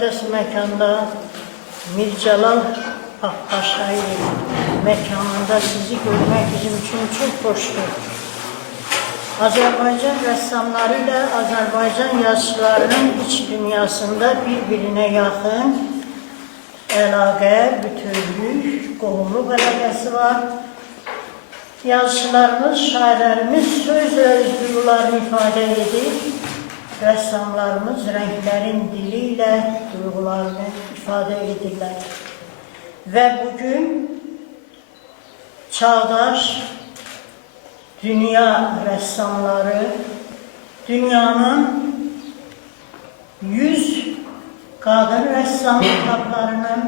müqəddəs məkanda Mircəlal Paşayev məkanında sizi görmək bizim üçün çox xoşdur. Azərbaycan rəssamları ilə Azərbaycan yazıçılarının iç dünyasında bir-birinə yaxın əlaqə, bütövlük, qohumluq əlaqəsi var. Yazıçılarımız, şairlərimiz sözlə öz duyğularını ifadə edir. Rəssamlarımız rənglərin dili ilə duyğularını ifadə edirlər. Və bugün çağdaş dünya rəssamları dünyanın 100 qadın rəssam kitablarının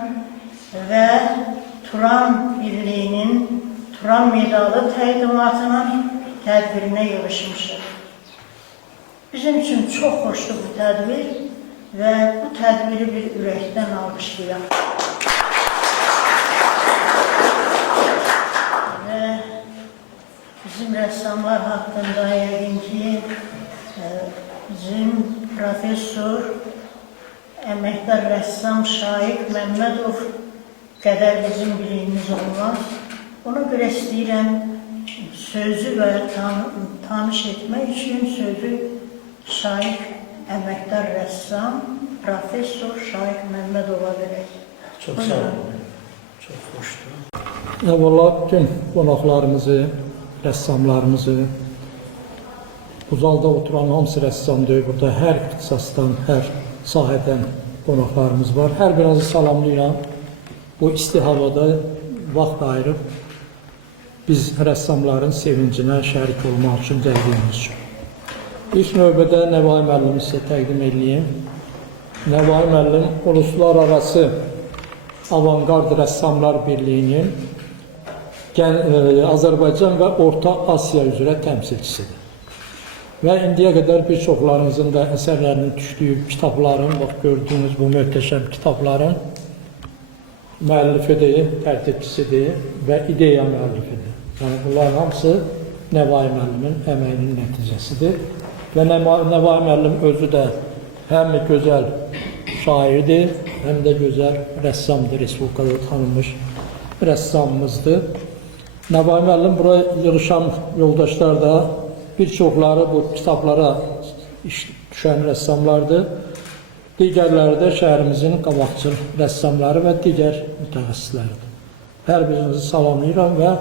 və Turan Birliyinin Turan medalı təqdimatının tədbirinə yığışmışıq. Bizim üçün çox xoşdur bu tədbir və bu tədbiri bir ürəkdən alqışlayaq. Və bizim rəssamlar haqqında yəqin ki, bizim professor, əməkdar rəssam Şaiq Məmmədov qədər bizim biliyimiz olmaz. Ona görə istəyirəm sözü və tanış etmək üçün sözü Şaiq əməkdar rəssam, professor Şaiq Məmmədova verək. Çox sağ olun. Çox xoşdur. Əvvəla bütün qonaqlarımızı, rəssamlarımızı, bu zalda oturan hamısı rəssamdır. Burada hər ixtisasdan, hər sahədən qonaqlarımız var. Hər birinizı salamlayıram. Bu isti havada vaxt ayırıb biz rəssamların sevincinə şərik olmaq üçün gəldiyimiz üçün. İlk növbədə Nəvai müəllimi sizə təqdim edeyim. Nəvai müəllim Uluslararası Avangard Rəssamlar Birliyinin Azərbaycan və Orta Asiya üzrə təmsilçisidir. Və indiyə qədər bir çoxlarınızın da əsərlərinin düşdüyü kitabların, bax gördüyünüz bu möhtəşəm kitabların müəllifidir, tərtibçisidir və ideya müəllifidir. Yəni bunların hamısı Nəvai müəllimin əməyinin nəticəsidir. Və Nəvai müəllim özü də həm gözəl şairdir, həm də gözəl rəssamdır, Respublikada tanınmış rəssamımızdır. Nəvai müəllim buraya yığışan yoldaşlar da bir çoxları bu kitablara düşən rəssamlardır. Digərləri də şəhərimizin qabaqcıl rəssamları və digər mütəxəssisləridir. Hər birinizi salamlayıram və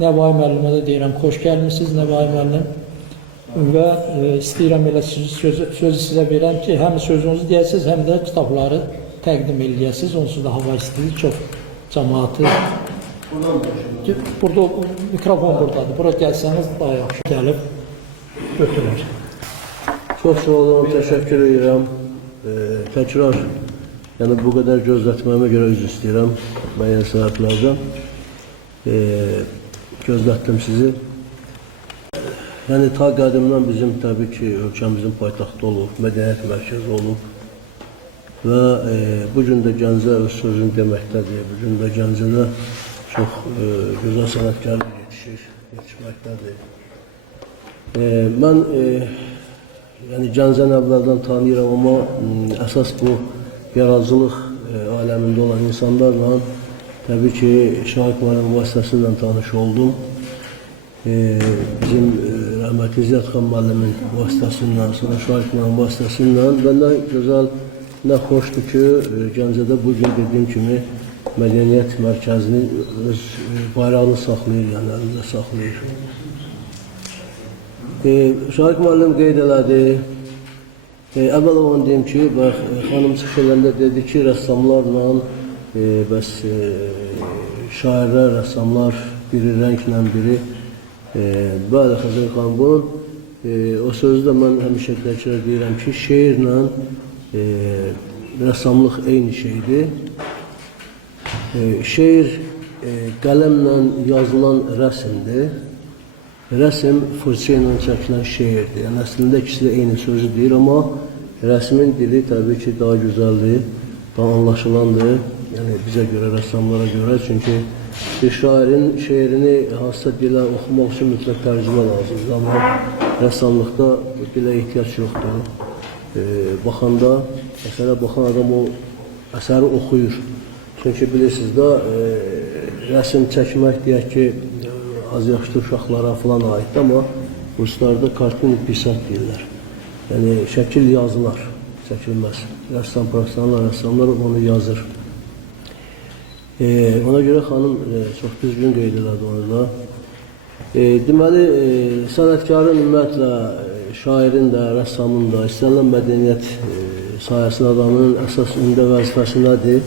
Nəvai müəllimə də deyirəm, xoş gəlmişsiniz Nəvai müəllim. Və istəyirəm elə sözü sizə verəm ki, həm sözünüzü deyəsiniz, həm də kitabları təqdim edəsiniz. Onsuz da hava istəyir, çox cəmaatı. Burada mikrofon buradadır. Bura gəlsəniz daha yaxşı gəlib götürür. Çox sağ olun, təşəkkür edirəm. Təkrar, yəni bu qədər gözlətməyimə görə üzr istəyirəm. Müəyyən səbəblərdən gözlətdim sizi. Yəni ta qədimdən bizim təbii ki, ölkəmizin paytaxtı olub, mədəniyyət mərkəzi olub və bu gün də Gəncə öz sözünü deməkdədir. Bu gün də Gəncədə çox gözəl sənətkarlar yetişməkdədir. Mən yəni Gəncəni əvvəldən tanıyıram, amma əsas bu yaradıcılıq aləmində olan insanlarla təbii ki, Şaiq müəllim vasitəsilə tanış oldum. Bizim rəhmətli İzzət xan müəllimin vasitəsilə, sonra Şaiq müəllim vasitəsilə və nə gözəl, nə xoşdur ki, Gəncədə bugün dediyim kimi mədəniyyət mərkəzini öz bayrağını saxlayır, yəni əlində saxlayır. Şaiq müəllim qeyd elədi. Əvvəl onu deyim ki, xanım çıxış edəndə dedi ki, rəssamlarla bəs şairlər, rəssamlar biri rənglə biri. Bəli, Xəzər xanım, bunun o sözü də mən həmişə təkrar deyirəm ki, şeirlə rəssamlıq eyni şeydir. Şeir qələmlə yazılan rəsmdir. Rəsm fırça ilə çəkilən şeirdir. Yəni, əslində ikisi də eyni sözü deyir, amma rəsmin dili təbii ki, daha gözəldir, daha anlaşılandır. Yəni, bizə görə, rəssamlara görə. Çünki bir şairin şeirini hansısa dilə oxumaq üçün mütləq tərcümə lazımdır. Amma rəssamlıqda dilə ehtiyac yoxdur. Baxanda, məsələ baxan adam o əsəri oxuyur. Çünki bilirsiniz də rəsm çəkmək deyək ki, az yaşlı uşaqlara falan aiddir, amma ruslarda kartun pisat deyirlər. Yəni şəkil yazılar, çəkilməz. Rəssam rəssamlar onu yazır. Ona görə xanım çox düzgün qeyd elədi onu da. Deməli, sənətkarın ümumiyyətlə, şairin də, rəssamın da, istənilən mədəniyyət sahəsində adamının əsas ümdə vəzifəsi nədir?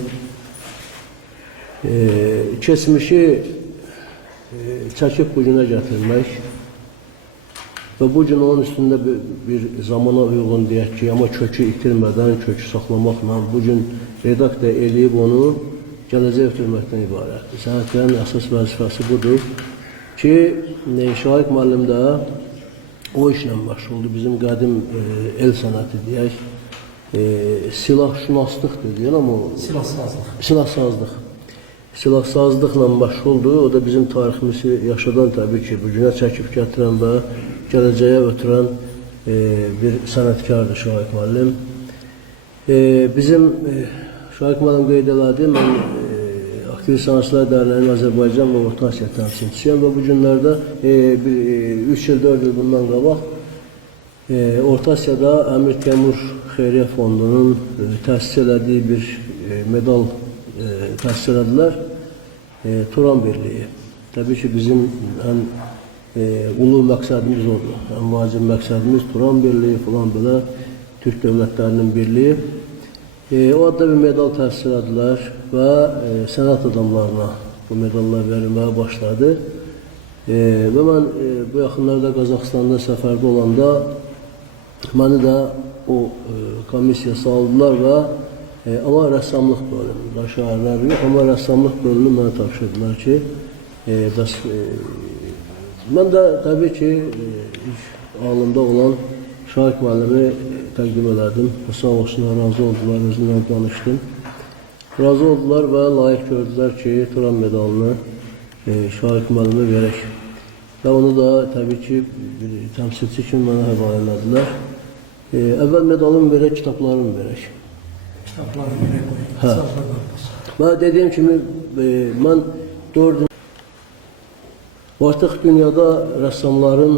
Keçmişi çəkib bugünə gətirmək və bu gün onun üstündə bir zamana uyğun deyək ki, amma kökü itirmədən, kökü saxlamaqla bugün redaksiya eləyib onu gələcək ötürməkdən ibarətdir. Sənətlərin əsas vəzifəsi budur ki, Şahik müəllim də o işlə məşğuldur. Bizim qədim el sənəti deyək, silahşünaslıq deyil, amma silahsazlıq. Silahsazlıqla məşğuldur. O da bizim tariximizi yaşadan təbii ki, bugünə çəkib gətirən və gələcəyə ötürən bir sənətkardır Şahik müəllim. Bizim Şahik müəllim qeyd elədi, mən Aktiv Sənətçilər Dərnəyinin Azərbaycan və Orta Asiya təmsilçisiyəm və bu günlərdə 3 il, 4 il bundan qabaq Orta Asiyada Əmir Teymur Xeyriyyə Fondunun təsis elədiyi bir medal təsis elədilər, Turan Birliyi. Təbii ki, bizim ən ulu məqsədimiz odur. Ən vacib məqsədimiz Turan Birliyi falan belə Türk dövlətlərinin birliyi. O adda bir medal təsis elədilər və sənət adamlarına bu medallar verilməyə başladı. Və mən bu yaxınlarda Qazaxıstanda səfərdə olanda məni də o komissiya saldılar və amma rəssamlıq bölümü, şairlər yox, amma rəssamlıq bölümünü mənə tapşırdılar ki, mən də təbii ki, ağlımda olan Şahik müəllimi təqdim elədim. Sağ olsunlar, razı oldular, özümlə danışdım. Razı oldular və layiq gördülər ki, Turan medalını Şahik müəllimə verək. Və onu da təbii ki, təmsilçi kimi mənə həvalə elədilər. Əvvəl medalımı verək, kitablarımı verək. Kitablarımı verək qoyun. Və dediyim kimi, mən 4 artıq dünyada rəssamların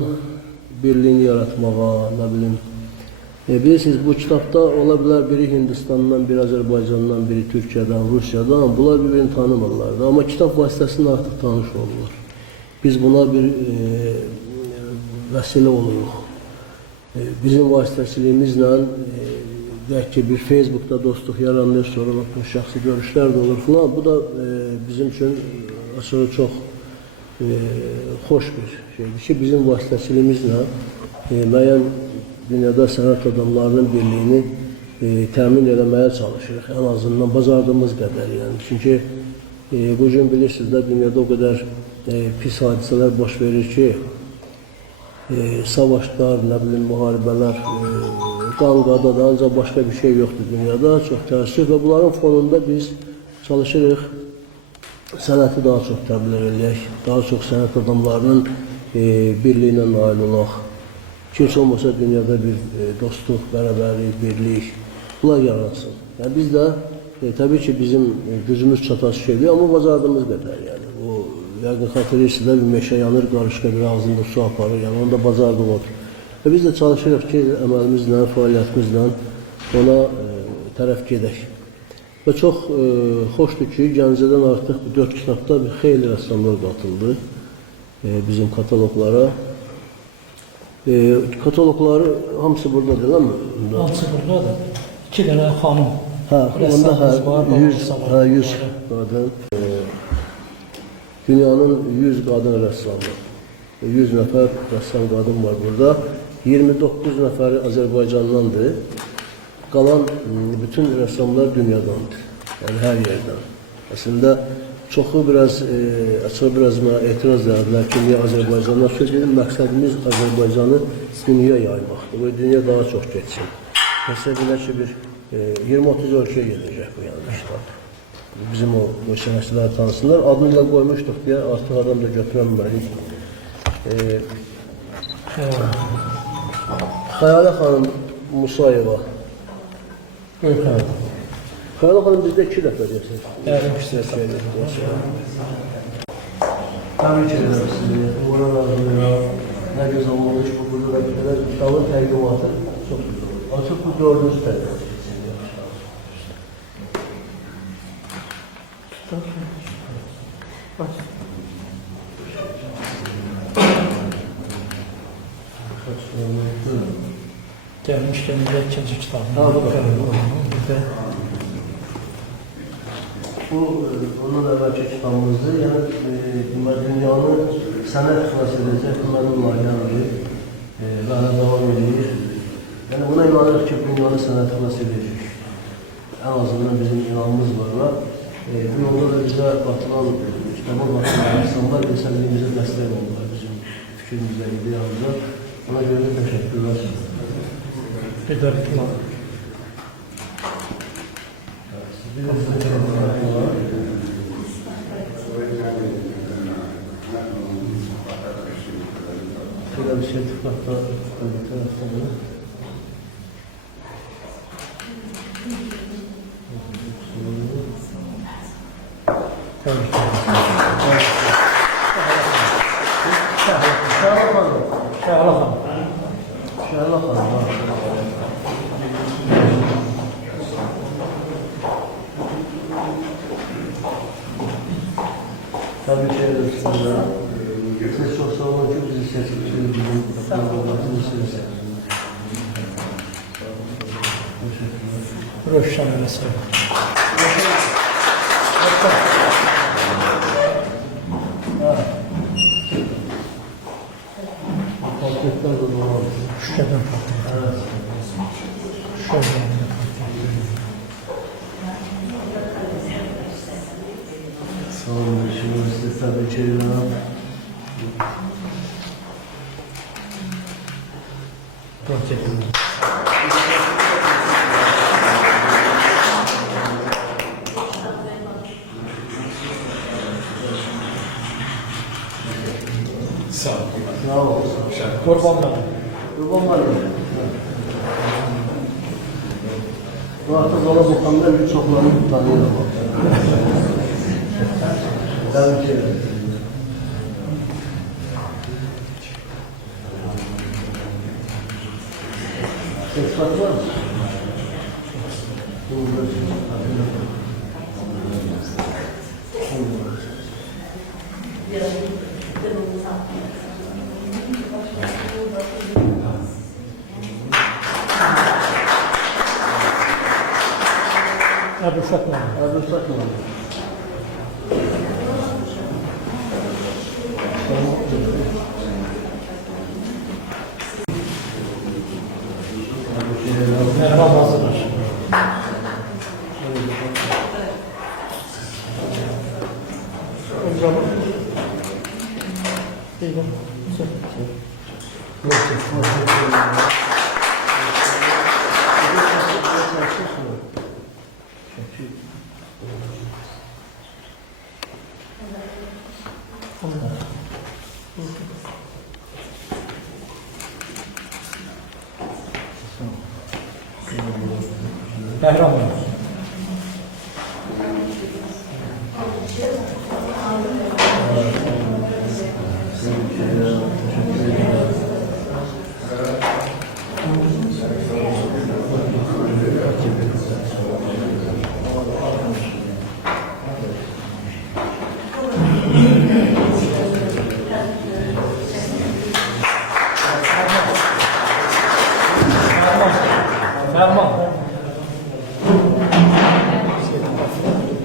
birliyini yaratmağa, nə bilim, bilirsiniz, bu kitabda ola bilər biri Hindistandan, biri Azərbaycandan, biri Türkiyədən, Rusiyadan, bunlar bir-birini tanımırlar. Amma kitab vasitəsində artıq tanış olurlar. Biz buna bir vəsilə oluruq. Bizim vasitəçiliyimizlə, deyək ki, bir Facebookda dostluq yaranır, sonra şəxsi görüşlər də olur falan. Bu da bizim üçün açığı çox xoş bir şeydir ki, bizim vasitəçiliyimizlə müəyyən dünyada sənət adamlarının birliyini təmin eləməyə çalışırıq. Ən azından bacardığımız qədər. Yəni. Çünki bu gün bilirsiniz də dünyada o qədər pis hadisələr baş verir ki, savaşlar, nə bilim, müharibələr, qan qadadır, ancaq başqa bir şey yoxdur dünyada. Çox təəssüf və bunların fonunda biz çalışırıq sənəti daha çox təbliğ eləyək, daha çox sənət adamlarının birliyinə nail olaq. Heç olmasa dünyada bir dostluq, bərabərlik, birlik, bunlar yaransın. Yəni biz də təbii ki, bizim gücümüz çatası şeydir, amma bacardığımız qədər. Yəni, o, yəqin xatırlayırsınız da bir meşə yanır, qarışqa bir ağzında su aparır, yəni onu da bacardıq odur. Və biz də çalışırıq ki, əməlimizlə, fəaliyyətimizlə ona tərəf gedək. Və çox xoşdur ki, Gəncədən artıq 4 kitabda bir xeyli rəssamlar qatıldı bizim kataloqlara. Katalogları hamısı buradadır, değil mi? Hamısı buradadır. 2 dənə xanım. Onda 100 qadın. Dünyanın 100 qadın rəssamı. 100 nəfər rəssam qadın var burada. 29 nəfəri Azərbaycandandır. Qalan bütün rəssamlar dünyadandır. Yəni hər yerdən. Əslində çoxu biraz, açıq biraz etiraz edilər ki, niyə Azərbaycandan söz edir? Məqsədimiz Azərbaycanı dünya yaymaqdır. Bu dünya daha çox geçsin. Məsələn ki, bir 20-30 ölkəyə gedəcək bu yəni işlər. Bizim o sənətçiləri tanısınlar. Adını da qoymuşduq deyə artıq adam da götürənməyik. Xəyalə xanım Musayeva. Xeyla xanım bizdə 2 dəfə deyəsən. Değerli Təbrik edirəm sizi. Uğurlar arzulayıram. Nə gözəl olmuş bu burada qədər kitabın təqdimatı çox güzel. Artıq bu 4-cü təqdimat. Gelmişken de ikinci kitabını Ha, bu da. bir de Bu ondan əvvəlki kitabımızdır. Yəni dünyanı sənət xilas edəcək mənim layihəmdir və hələ davam edir. Yəni buna inanırıq ki, dünyanı sənət xilas edəcək. Ən azından bizim inanımız var və bu yolda da bizə qatılan kitaba qatılan insanlar desəlliyimizə dəstək oldular bizim fikrimizə, ideyamıza. Ona görə də təşəkkürlər. bir de plan. Şöyle bir sertifikatta tarafından. Tebrik ederim. Şahla Hanım. Şahla Hanım. Şahla Hanım. Tabii ki size. Siz çok sağ olun ki bizi seçmişsiniz. Bizim katılımlarımızı seçmişsiniz. Röşşen mesela. Portretler de doğru. Şuradan patlayalım. Evet. Şuradan da patlayalım. Sağ olun. Şimdi size tabii ki Portretini. Sağ ol. sağ olun. Kurbanlar. Kurban var mı? Bu artık ona bakanlar birçoklarını tanıyorum. Tabii ki. Sertifat var mı? Ebu Şakman. Abi sakın. Merhaba hazırlar. Behram Bey. Ferman.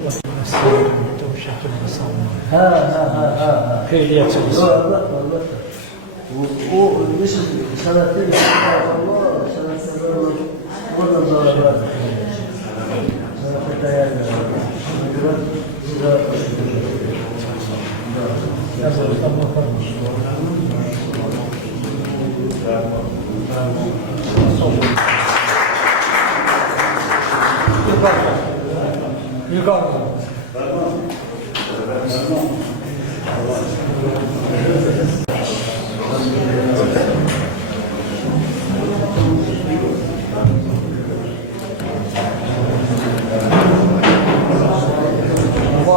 Bu şekilde savunma. Ha. Kıyliyatçımız. Allah. O mesela sanatçı Allah sanatçılar oradan zararlar. Sanatçı değer veriyor. Size Yazarızdan bakalım. Yukarıda.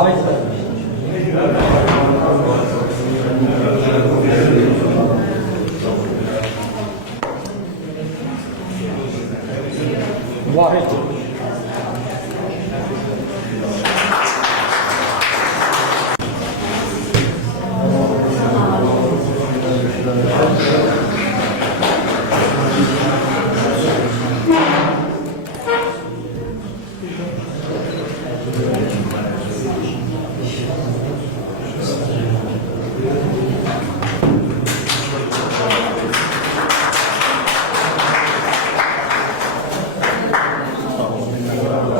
Vahid. Vahid.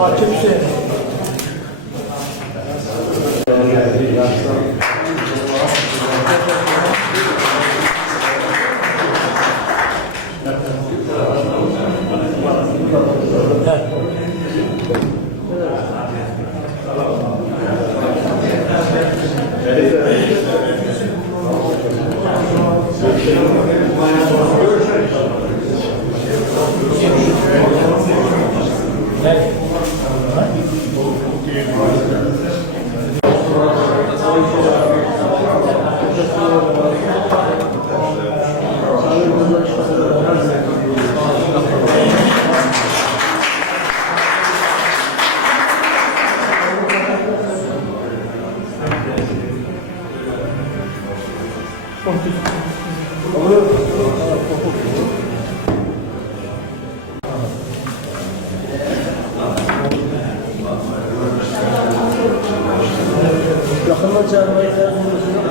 Hakim Hüseyin. Yakından çağırmaya ihtiyacımız yok.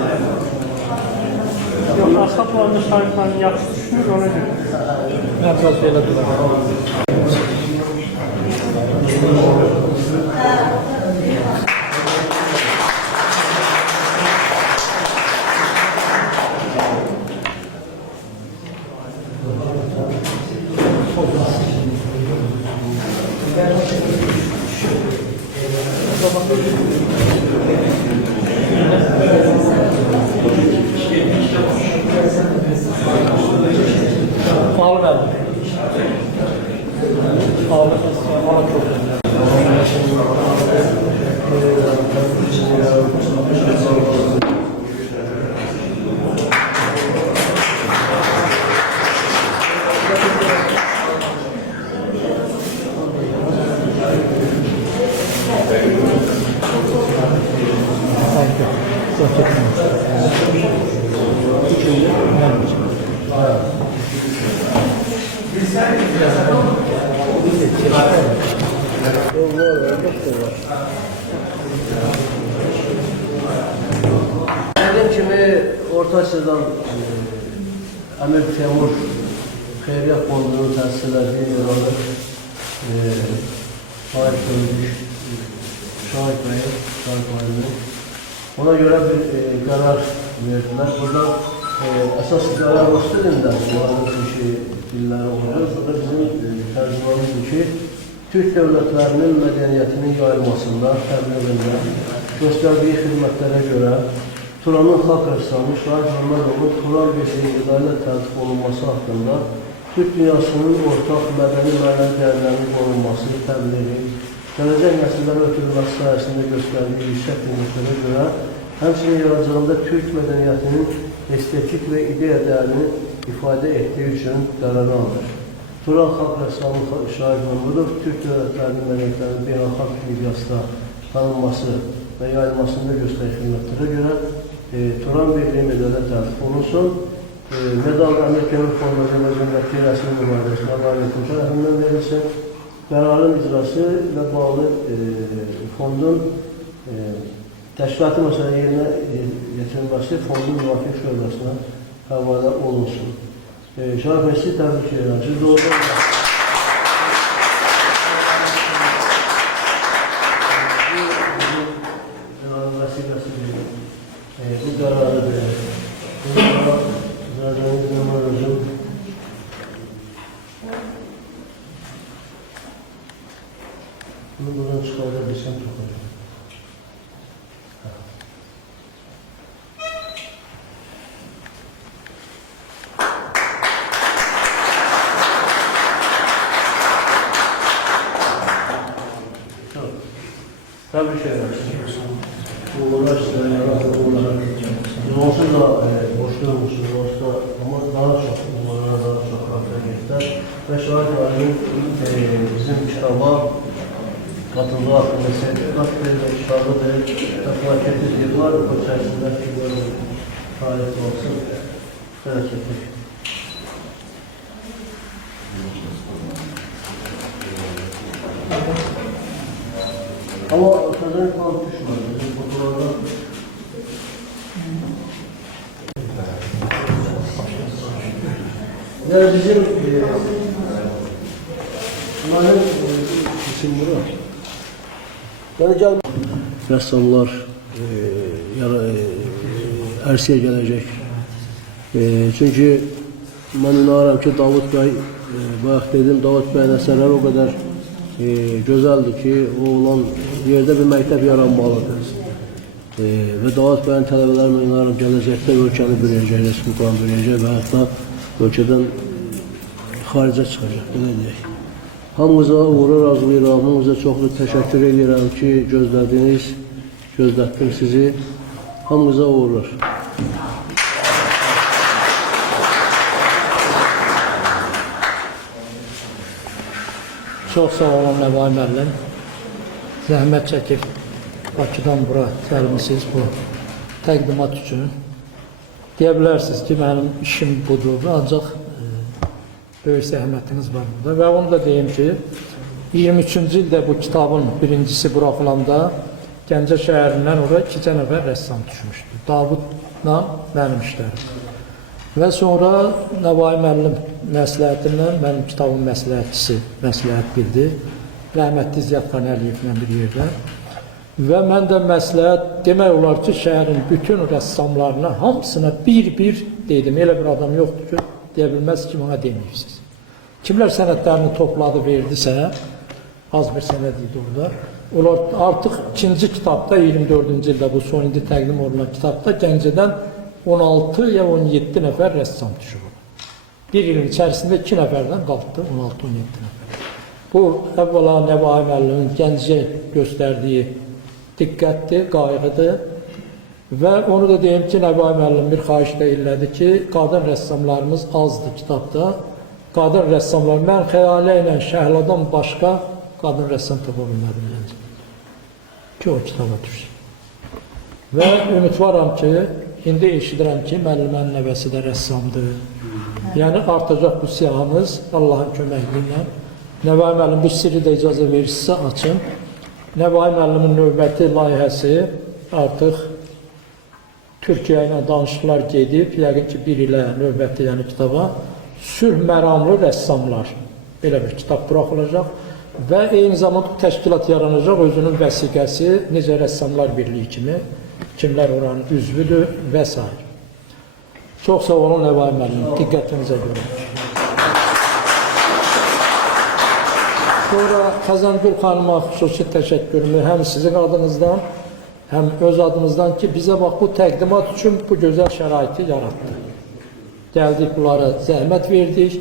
Yok, arka planda şarkıların yaxşı düşmür, ona görə. Mən biraz belə duram. Pahalı verdim. Pahalı. Bana çok Thank Dediğim kimi Orta Asya'dan Emir Temur Xeyriyyə Fondunun təsis etdiyi İranlı Şahit Bey, Şahit Bey'in ona göre bir karar verdiler. Burada esas karar Rus dilinden Kur'an'ın kişi dilleri oluyor. Burada bizim tercümanımız ki Türk devletlerinin medeniyetinin yayılmasında, tebliğinde gösterdiği hizmetlere göre Turan'ın halk efsanı Şahit Mehmetoğlu'nun Turan Birliği idarə tertip olunması hakkında Türk dünyasının ortak medeni manevi değerlerinin korunması, tebliği, gelecek nesillere ötürülmesi sayesinde gösterdiği yüksek hizmetlere göre hemsinin yaratıcılığında Türk medeniyetinin estetik ve ideya değerini ifade ettiği için kararı alır. Turan halk efsanı Şahit Mehmetoğlu, Türk devletlerinin medeniyetlerinin beynəlxalq miqyasda tanınması ve yayılmasında gösterdiği hizmetlere göre Turan Birliği medalya tertip olunsun. Medal Amerika'nın formacı cümleti resmi mübarizesine Allah'ın tarafından verilsin. Kararın icrası ve bağlı fondun təşkilatı məsələ yerinə getirilməsi fondun müvafiq şöbəsinə havale olunsun. Şahit Mesih təbrik edirəm. Siz doğrudan bu kararı bunu buradan çıkartabilsem çok önemli. Tebrik ederim. sertifikat vermek, kitabı verip, kitaplar var, o içerisinde figürün tarih olsun. Teşekkür. Ama sözün tam düşmedi. Bizim fotoğraflar yani bizim bunların isim bura. Yani gel ressamlar ərsəyə gələcək. Çünki mən inanıram ki, Davud bəy, bayaq dedim, Davud bəyin əsərləri o qədər gözəldir ki, o olan yerdə bir məktəb yaranmalıdır. Və Davud bəyin tələbələri inanıram gələcəkdə ölkəni bürəyəcək, respublikanı bürəyəcək və hətta ölkədən xaricə çıxacaq, belə deyək. Hamınıza uğurlar arzulayıram, hamınıza çoxlu təşəkkür edirəm ki, gözlədiniz, gözlətdim sizi. Hamınıza uğurlar. Çox sağ olun Nəvai müəllim. Zəhmət çəkib Bakıdan bura gəlmisiniz bu təqdimat üçün. Deyə bilərsiniz ki, mənim işim budur, ancaq böyük zəhmətiniz var burada. Və onu da deyim ki, 23-cü ildə bu kitabın birincisi buraxılanda Gəncə şəhərindən ora 2 nəfər rəssam düşmüşdü. Davudla mənim işlərim. Və sonra Nəvai müəllim məsləhətindən mənim kitabın məsləhətçisi məsləhət bildi. Rəhmətli Ziyadxan Əliyevlə bir yerdə. Və mən də məsləhət demək olar ki, şəhərin bütün rəssamlarına, hamısına bir-bir dedim. Elə bir adam yoxdur ki, deyə bilməz ki, bana demirsiniz. Kimlər sənədlərini topladı, verdisə, az bir sənəd idi orada. Onlar artıq ikinci kitabda, 24-cü ildə bu son indi təqdim olunan kitabda Gəncədən 16 ya 17 nəfər rəssam düşür. Bir ilin içərisində 2 nəfərdən qaldı, 16-17 nəfər. Bu, əvvəla Nəvai müəllimin Gəncəyə göstərdiyi diqqətdir, qayğıdır. Və onu da deyim ki, Nəvai müəllim bir xahiş da elədi ki, qadın rəssamlarımız azdır kitabda. Qadın rəssamlar, mən Xəyalə ilə Şəhladan başqa qadın rəssam tapa bilmədim Gəncədə. Ki, o kitaba düşsün. Və ümidvaram ki, indi eşidirəm ki, müəllimənin nəvəsi də rəssamdır. Yəni, artacaq bu siyahımız Allahın köməkliyi ilə. Nəvai müəllim bu sirri də icazə verirsə açın. Nəvai müəllimin növbəti layihəsi artıq Türkiyə ilə danışıqlar gedib, yəqin ki, bir ilə növbəti yəni kitaba sülh məramlı rəssamlar belə bir kitab buraxılacaq və eyni zamanda təşkilat yaranacaq, özünün vəsiqəsi necə rəssamlar birliyi kimi, kimlər oranın üzvüdür və s. Çox sağ olun Nəvai müəllim, diqqətinizə görə. Sonra Xəzəngül xanıma xüsusi təşəkkürümü həm sizin adınızdan, həm öz adımızdan ki, bizə bax bu təqdimat üçün bu gözəl şəraiti yaratdı. Gəldik, bunlara zəhmət verdik.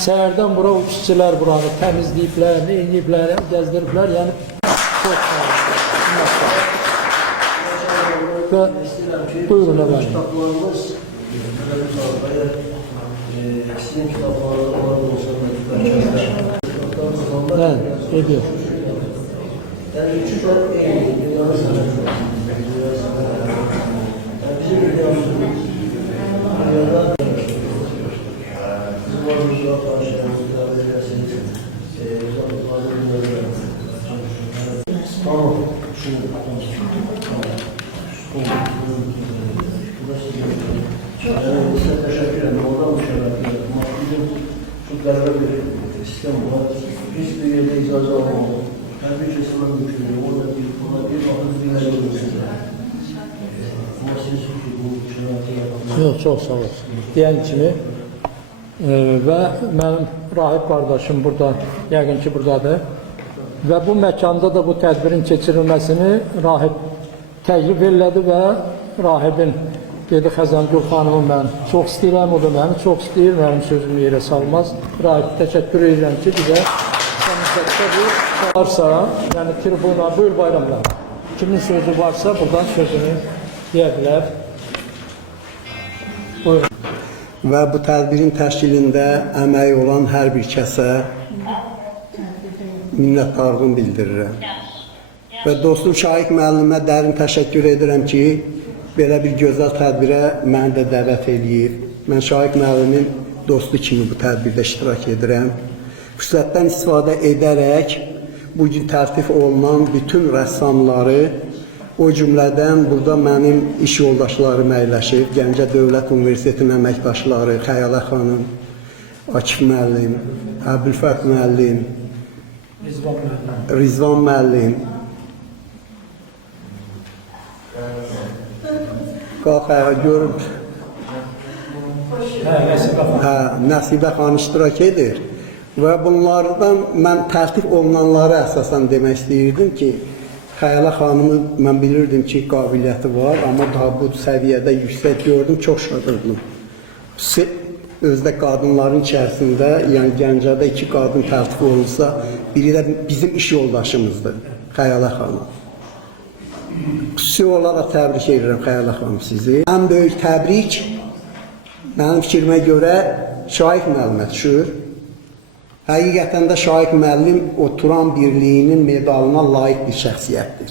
Səhərdən bura o işçilər buranı təmizləyiblər, neyniyiblər, gəzdiriblər, yəni çox sağ olun. Və buyurun Nəvai. Kitablarımız, sizin kitablarınız var olsa da ediyor. Yani üçü de eyni, dünyanın sanatı. Bizim dünyamızın dünyada bizim varımızda karşılarımızda ederseniz tamam. Size teşekkür ederim. Oradan müşerref ederim. Bizim şu derbe bir sistem var. Hiçbir yerde icazı almamalı. Her bir şeysinden mümkün. Orada bir vakit bir yer olursun. Ama siz bu şerefte yapalım. Yox, çox sağ olsun. Deyən kimi və mənim rahib qardaşım burada, yəqin ki buradadır. Və bu məkanda da bu tədbirin keçirilməsini rahib təklif elədi və rahibin dedi Xəzəngül xanımı mən çox istəyirəm, o da məni çox istəyir, mənim sözümü yerə salmaz. Rahib təşəkkür edirəm ki, bizə səmizətdə bu çağırsa, yəni tribuna, buyur bayramlar. Kimin sözü varsa buradan sözünü deyə bilər. Buyurun. Və bu tədbirin təşkilində əməyi olan hər bir kəsə minnətdarlığımı bildirirəm. və dostum Şaiq müəllimə dərin təşəkkür edirəm ki, belə bir gözəl tədbirə məni də dəvət eləyib. Mən Şaiq müəllimin dostu kimi bu tədbirdə iştirak edirəm. Fürsətdən istifadə edərək bugün tərtib olunan bütün rəssamları, o cümlədən burada mənim iş yoldaşlarım əyləşib, Gəncə Dövlət Universitetinin əməkdaşları, Xəyalə xanım, Akif müəllim, Əbülfət müəllim, Rizvan müəllim, qalx görüm, Nəsibə xan iştirak edir. Və bunlardan mən tərtib olunanları əsasən demək istəyirdim ki, Xəyalə xanımı mən bilirdim ki, qabiliyyəti var, amma daha bu səviyyədə yüksək gördüm, çox şaşırdım. Özdə qadınların içərisində, yəni Gəncədə 2 qadın tərtib olunsa, biri də bizim iş yoldaşımızdır, Xəyalə xanım. Xüsusi olaraq təbrik edirəm Xəyalə xanım sizi. Ən böyük təbrik mənim fikrimə görə Şaiq müəllimə düşür. Həqiqətən də Şaiq müəllim o Turan Birliyinin medalına layiq bir şəxsiyyətdir.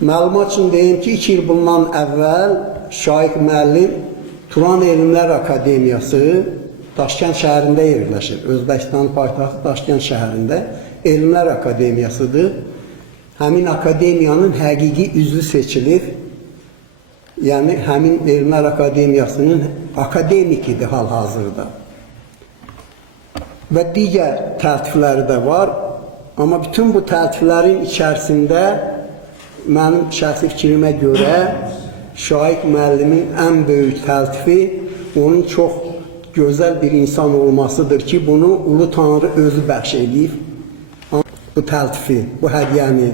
Məlumat üçün deyim ki, 2 il bundan əvvəl Şaiq müəllim Turan Elmlər Akademiyası Daşkənd şəhərində yerləşir. Özbəkistanın paytaxtı Daşkənd şəhərində Elmlər Akademiyasıdır. Həmin akademiyanın həqiqi üzvü seçilib. Yəni, həmin Elmlər Akademiyasının akademikidir hal-hazırda. Və digər tərtifləri də var. Amma bütün bu tərtiflərin içərisində mənim şəxsi fikrimə görə Şaiq müəllimin ən böyük tərtifi onun çox gözəl bir insan olmasıdır ki, bunu Ulu Tanrı özü bəxş edib. Bu tərtifi, bu hədiyyəni,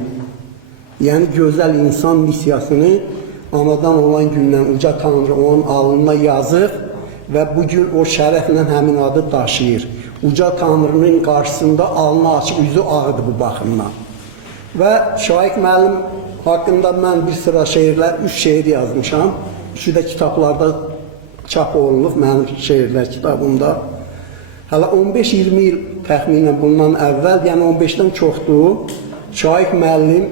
yəni gözəl insan missiyasını anadan olan gündən Uca Tanrı onun alnına yazıb və bugün o şərəflə həmin adı daşıyır. Uca Tanrının qarşısında alnı açıq, üzü ağıdır bu baxımdan. Və Şaiq müəllim haqqında mən bir sıra şeirlər, 3 şeir yazmışam. Üçü də kitablarda çap olunub, mənim şeirlər kitabımda. Hələ 15-20 il təxminən bundan əvvəl, yəni 15-dən çoxdur, Şaiq müəllim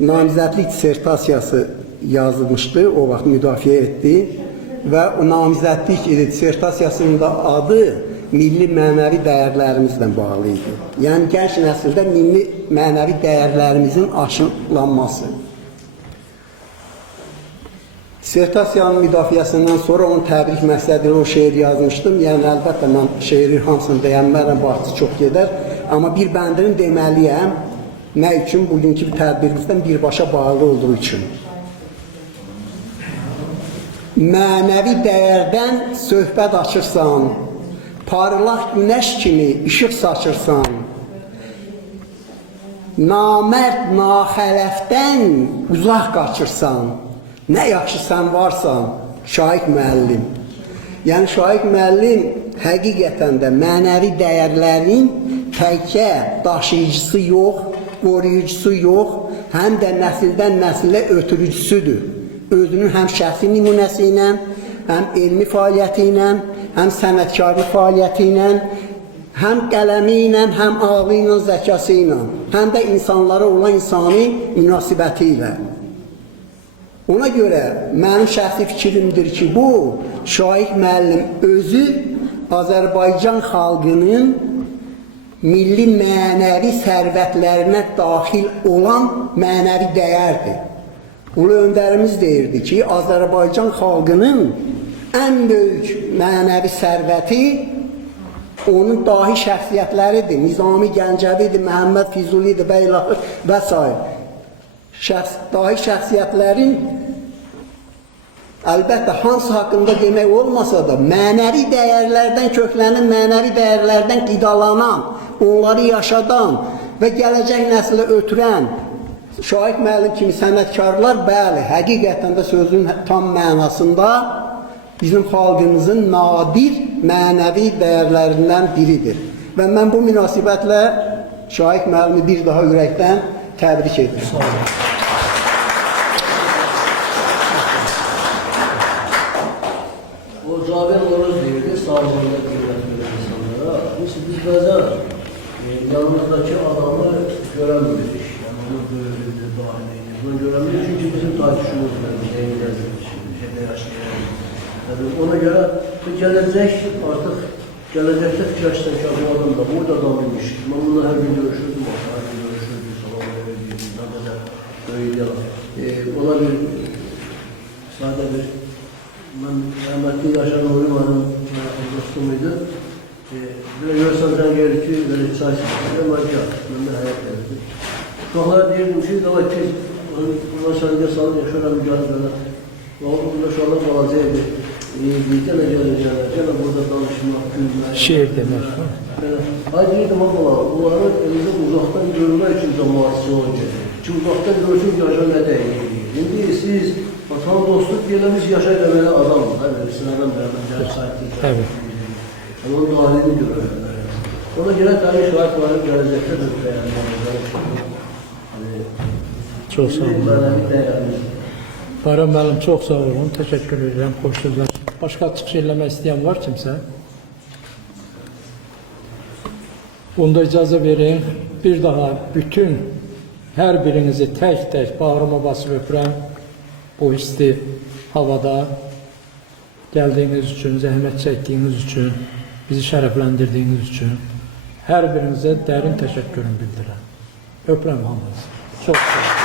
namizədlik dissertasiyası yazılmışdı, o vaxt müdafiə etdi və o namizədlik dissertasiyasının da adı milli mənəvi dəyərlərimizlə bağlı idi. Yəni, gənc nəsildə milli mənəvi dəyərlərimizin aşılanması. Dissertasiyanın müdafiəsindən sonra onun təbrik məqsədilə o şeir yazmışdım. Yəni, əlbəttə, mən şeirin hamısını deyənmərəm, vaxtı çox gedər. Amma bir bəndini deməliyəm, nə üçün? Bugünkü tədbirimizdən birbaşa bağlı olduğu üçün. Mənəvi dəyərdən söhbət açırsan, parlaq günəş kimi işıq saçırsan, namərd naxələfdən uzaq qaçırsan, nə yaxşı sən varsan, Şaiq müəllim. Yəni, Şaiq müəllim həqiqətən də mənəvi dəyərlərin təkcə daşıyıcısı yox, qoruyucusu yox, həm də nəsildən nəsilə ötürücüsüdür. Özünün həm şəxsi nümunəsi ilə, həm elmi fəaliyyəti ilə, həm sənətkarlıq fəaliyyəti ilə, həm qələmi ilə, həm ağlı ilə, zəkası ilə, həm də insanlara olan insani münasibəti ilə. Ona görə mənim şəxsi fikrimdir ki, bu Şaiq müəllim özü Azərbaycan xalqının milli mənəvi sərvətlərinə daxil olan mənəvi dəyərdir. Ulu öndərimiz deyirdi ki, Azərbaycan xalqının ən böyük mənəvi sərvəti onun dahi şəxsiyyətləridir. Nizami Gəncəvidir, Məhəmməd Füzulidir və s. Dahi şəxsiyyətlərin əlbəttə hansı haqqında demək olmasa da mənəvi dəyərlərdən köklənən, mənəvi dəyərlərdən qidalanan, onları yaşadan və gələcək nəslə ötürən Şaiq müəllim kimi sənətkarlar, bəli, həqiqətən də sözün tam mənasında bizim xalqımızın nadir mənəvi dəyərlərindən biridir. Və mən bu münasibətlə Şaiq müəllimi bir daha ürəkdən təbrik edirəm. O Cavidan Oruz deyirdi, sağlığında qiyməti insanlara. Biz bəzən yanımızdaki adamı göremiyoruz. Yani onu böyle dahiliydi. Bunu göremiyoruz çünkü bizim tartışımız var. Şeyde yaşayan. Yani ona göre gelecek artık gelecekte fikirleştim ki bu adam da burada adamıymış. Ben bununla her gün görüşürdüm. Her gün görüşürdüm. Sabah böyle diyordum. Ne kadar böyle yalan. Ona bir sadece bir ben rahmetli Yaşar Nuri benim dostumuydu. Böyle görsen sen geldi ki böyle çay sıkıntı ama gel. Ben de hayat verdim. Uşaqlara deyirdim ki, davay ki, buna sənə salın, yaşaram, gəl belə. Burada şu anda balacaydı. Gene burada danışmaq, gülmək. Şiir demək. Hayır deyirdim abla, bunları elində uzaqdan görmək üçün cəmaatçı olacaq. Ki uzaqdan görsün ki, yaşa nə dəyir. İndi siz vatan dostluq eləmiş yaşa deməli adamdır. Hələ sinədən bərabər gəlib sahiblik. Tabii. Yani onun halini görürler. Ona göre tabii şahit varlık gelecekte de beğenmemiz. Çok sağ olun. Bayram müəllim, çox sağ olun. Təşəkkür edirəm. Xoş sözlər. Başqa çıxış eləmək istəyən var kimsə? Bunda icazə verin. Bir daha bütün hər birinizi tək-tək bağrıma basıb öpürəm. Bu isti havada gəldiyiniz üçün, zəhmət çəkdiyiniz üçün, bizi şərəfləndirdiyiniz üçün hər birinizə dərin təşəkkürümü bildirirəm. Öpürəm hamınızı. Çox sağ olun.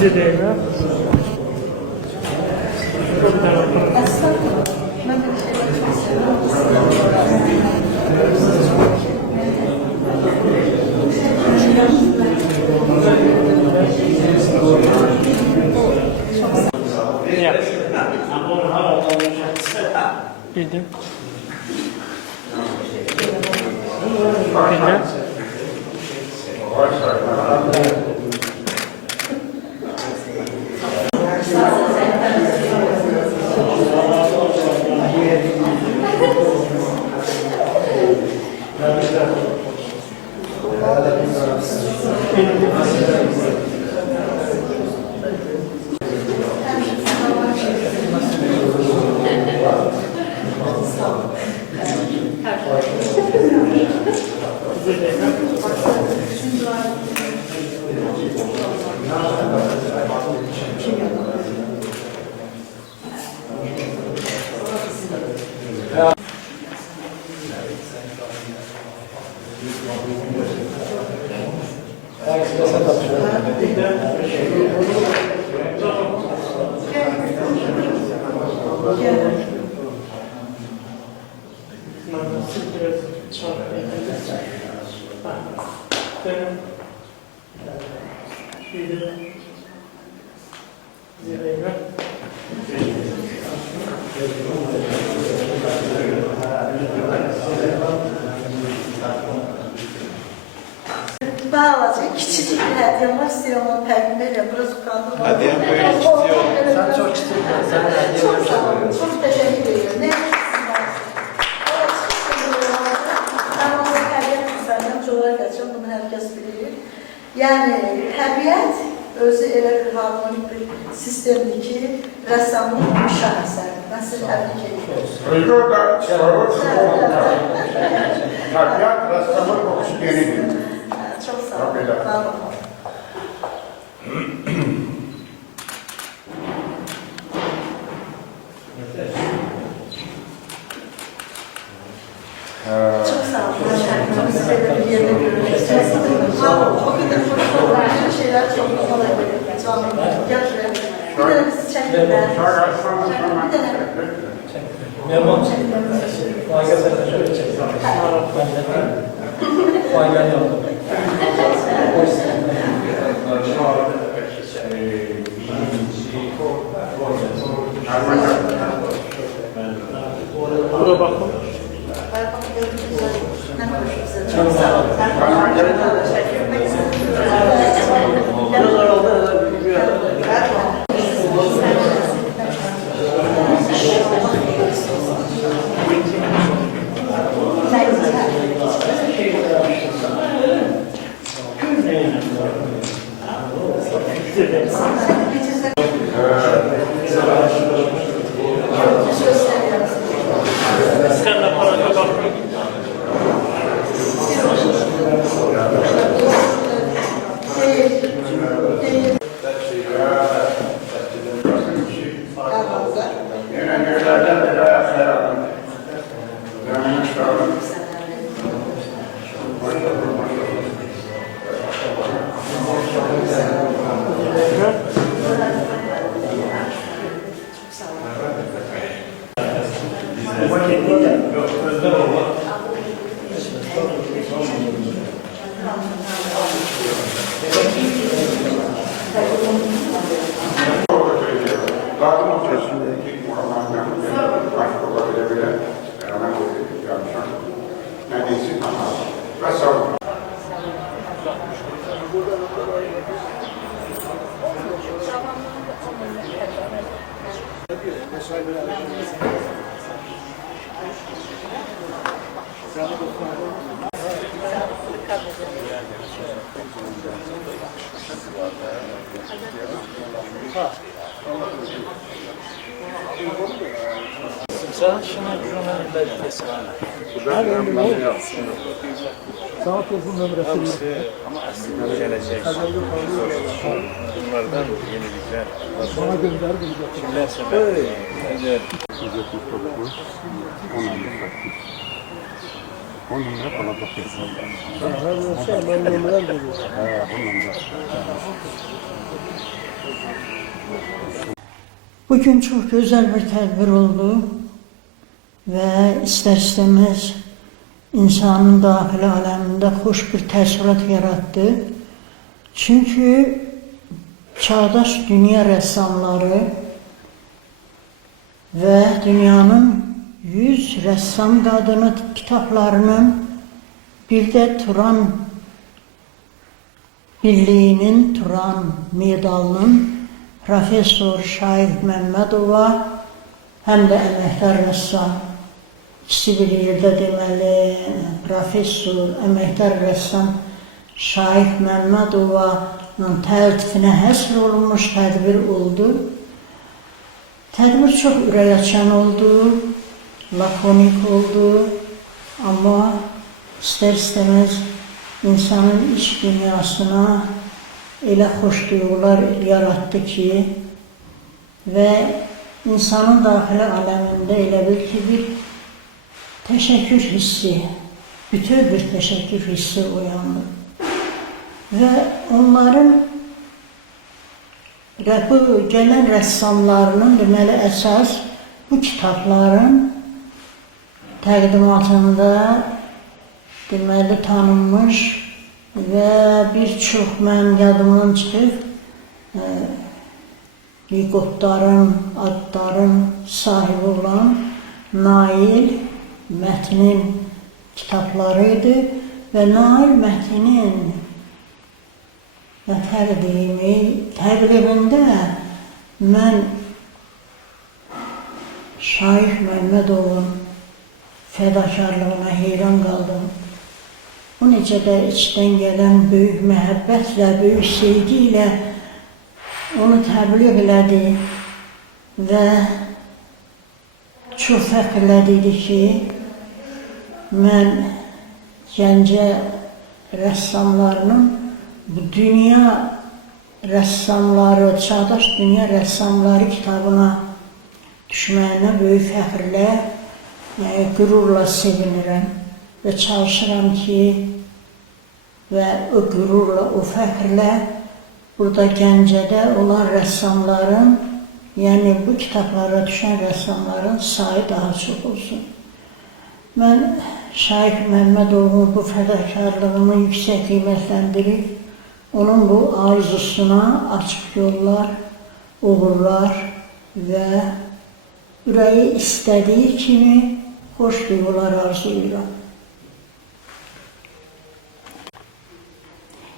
Bize değil mi? Bildim. Bildim. Bağlayacak küçücük bir hediyem var, istiyorum onu təqdim edirəm, biraz utandım. Hediyem böyle küçük yok. Sen çok küçük, sen çok sağ olun, çok teşekkür ediyorum. Ne sizin var? Ben onu təbiət insanıyam, coğrafya açım, bunu herkes bilir. Yani təbiət özü elə bir harmonik bir sistemdir ki, rəssamın uşaq əsəri. Mən sizi təbrik ediyorum. Tabiat rəssamın oksijenidir. Çok sağ olun. Sağ olun. Çok sağ olun. Çok size de bir yerde görmek istiyorum. Sağ olun. O kadar hoş oldu. Bütün şeyler çok kolay böyle. Canım. Gel şuraya. Bir tane bizi çektiler. Bir tane. Memnun. Fayga sen de şöyle çek. Fayga yok. Buna bakın. Çok sağ olun. Biraz aralda Zaten o sesindeki muhabbetler başka olabilebilen hemen yapmışlar. Neredeyse ressam. Sağ telefon numarası. Gelecek. Bunlardan yenilikler. Bana gönder bilecek. Bugün çok güzel bir tedbir oldu ve ister istemez insanın dahili aleminde hoş bir təəssürat yarattı. Çünkü çağdaş dünya ressamları ve dünyanın 100 ressam kadını kitaplarının bir de Turan Birliği'nin Turan medalının Profesör Şahid Məmmədova hem de əməkdar rəssam ikisi bir yerdə deməli Profesör, əməkdar rəssam Şahid Məmmədovanın təltifinə həsr olunmuş tədbir oldu. Tədbir çox ürək açan oldu, lakonik oldu ama ister istemez insanın iç dünyasına elə xoş duyğular yarattı ki ve insanın daxili aləmində elə bil ki bir teşekkür hissi, bütün bir teşekkür hissi uyandı. Ve onların bu gələn rəssamlarının deməli əsas bu kitabların təqdimatında deməli tanınmış ve birçok mən yadımdan çıxıb liqotların, adların sahibi olan Nail Mətinin kitaplarıydı ve Nail Mətinin təqdimində mən Şahid Məmmədovun fədakarlığına heyran qaldım. O necə də içdən gələn böyük məhəbbətlə, böyük sevgi ilə onu təbliğ elədi və çox fəxrlədi ki, mən Gəncə rəssamlarının bu dünya rəssamları, çağdaş dünya rəssamları kitabına düşməyinə böyük fəxrlə, qürurla sevinirəm və çalışıram ki, və o qürurla, o fəxrlə burada Gəncədə olan rəssamların, yəni bu kitablara düşən rəssamların sayı daha çox olsun. Mən Şahid Məmmədovun bu fədakarlığını yüksək qiymətləndirib, onun bu arzusuna açıq yollar, uğurlar və ürəyi istədiyi kimi xoş duyğular arzulayıram.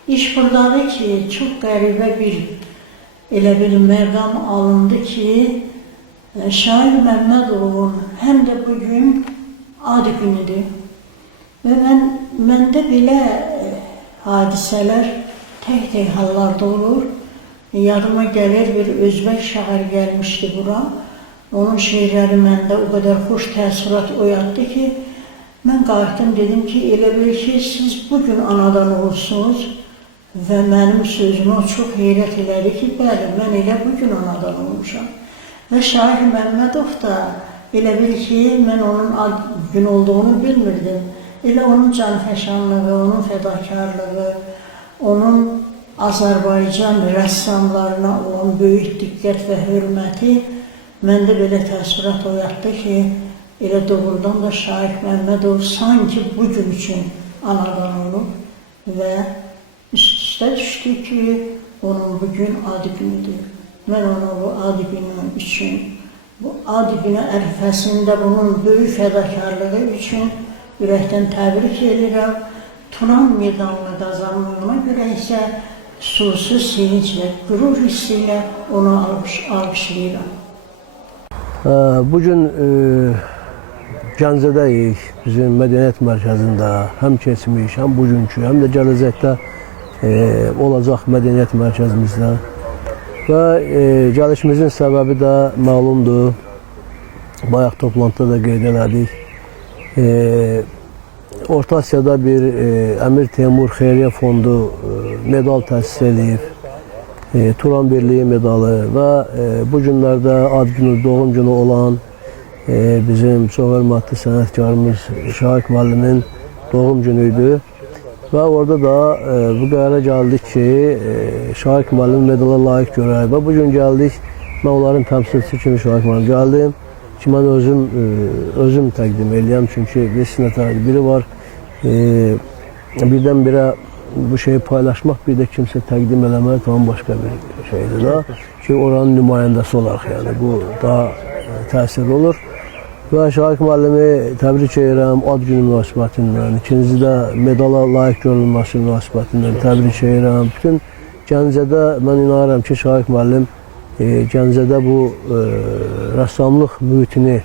İş buradadır ki, çok qəribə bir elə bir məqam alındı ki, Şahid Məmmədovun həm də bugün ad günüdür. Və məndə belə hadisələr tək-tək hallarda olur. Yadıma gəlir bir Özbək şair gəlmişdi bura. Onun şeirləri məndə o qədər xoş təəssürat oyatdı ki, mən qayıtdım dedim ki, elə bir ki, siz bugün anadan olursunuz. Və mənim sözümə çox heyrət elədi ki, bəli, mən elə bugün anadan olmuşam. Və Şahid Məmmədov da elə bil ki, mən onun ad gün olduğunu bilmirdim. Elə onun canfəşanlığı, onun fədakarlığı, onun Azərbaycan rəssamlarına olan böyük diqqət və hörməti məndə belə təəssürat oyatdı ki, Elə doğrudan da Şahik Məmmədov sanki bu gün üçün anadan olub və üst-üstə düşdü ki, onun bugün ad günüdür. Mən ona bu ad günü üçün, bu ad günü ərifəsində bunun böyük fədakarlığı üçün ürəkdən təbrik edirəm. Turan medalını qazanmağına görə isə sonsuz sevinclə, qürur hissi ilə onu alqışlayıram. Bugün Gəncədəyik, bizim mədəniyyət mərkəzində həm keçmiş, həm bugünkü, həm də gələcəkdə olacaq mədəniyyət mərkəzimizdə. Və gəlişimizin səbəbi də məlumdur, bayaq toplantıda da qeyd elədik. Orta Asiyada bir Əmir Teymur Xeyriyyə Fondu medal təsis edib, Turan Birliyi medalı və bu günlərdə ad günü, doğum günü olan bizim çox hörmətli sənətkarımız Şahik müəllimin doğum günü idi. Və orada da bu qərara gəldik ki, Şahik müəllim medala layiq görək və bugün gəldik, mən onların təmsilçisi kimi Şahik müəllim gəldim ki, mən özüm təqdim edəyəm, çünki beş nəfər biri var, birdən-birə bu şeyi paylaşmaq, bir də kimsə təqdim eləmək tamam başqa bir şeydir da, ki, oranın nümayəndəsi olaraq, yəni bu daha təsirli olur. Və Şahik müəllimi təbrik edirəm ad günü münasibətindən, ikinci də medala layiq görülməsi münasibətindən təbrik edirəm. Bütün Gəncədə mən inanıram ki, Şahik müəllim Gəncədə bu rəssamlıq mühitini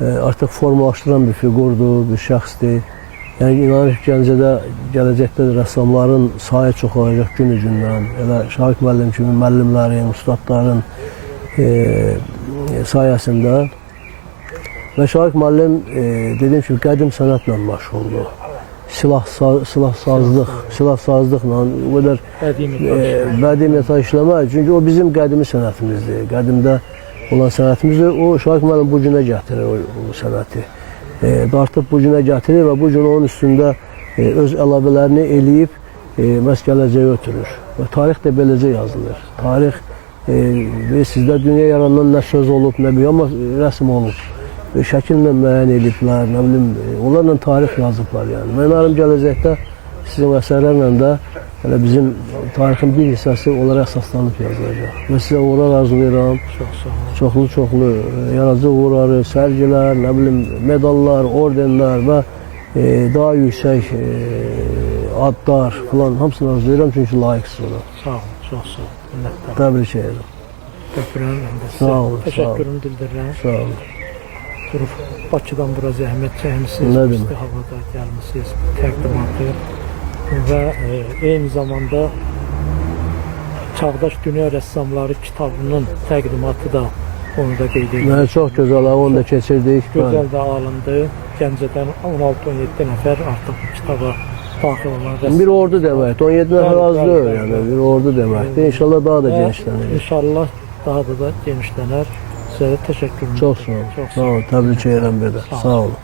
artıq formalaşdıran bir fiqurdur, bir şəxsdir. Yəni inanırıq ki, Gəncədə gələcəkdə rəssamların sayı çoxalacaq gün-gündən. Elə Şahik müəllim kimi müəllimlərin, ustadların sayəsində. Və Şahik müəllim dediyim kimi qədim sənətlə məşğuldur. Silahsazlıqla o qədər bədii metal işləmək, çünki o bizim qədimi sənətimizdir. Qədimdə olan sənətimizdir. O Şahik müəllim bu günə gətirir o sənəti. Dartıb bu günə gətirir və bu gün onun üstündə öz əlavələrini eləyib məhz gələcəyə ötürür. Və tarix də beləcə yazılır. Tarix sizdə dünya yarandan nə söz olub, nə bir, amma rəsm olub. Şəkillə müəyyən ediblər, nə bilim, onlarla tarix yazıblar yəni. Mən inanırım gələcəkdə sizin əsərlərlə də hələ bizim tarixin bir hissəsi onlara əsaslanıb yazılacaq. Və sizə uğurlar arzulayıram. Çoxlu yaradıcı uğurları, sərgilər, nə bilim, medallar, ordenlər və daha yüksək adlar falan hamısını arzulayıram çünki layiqsiniz ona. Sağ olun, çox sağ olun. Təbrik edirəm. Öpürəm, mən də Sağ olun, təşəkkürümü bildirirəm. Sağ olun. Durub Bakıdan bura zəhmət çəkmisiniz, isti havada gəlmisiniz, təqdimatı və eyni zamanda Çağdaş Dünya Rəssamları kitabının təqdimatı da onu da qeyd edir. Çox gözəl, onu da keçirdik. Gözəl də alındı. Gəncədən 16-17 nəfər artıq bu kitaba daxil olan rəssamlar. Bir ordu deməkdir, 17 nəfər az deyil, yəni bir ordu deməkdir. İnşallah daha da genişlənir. İnşallah daha da genişlənər. Sizə də təşəkkürüm. Çox sağ olun. Sağ olun, təbrik edirəm belə. Sağ olun.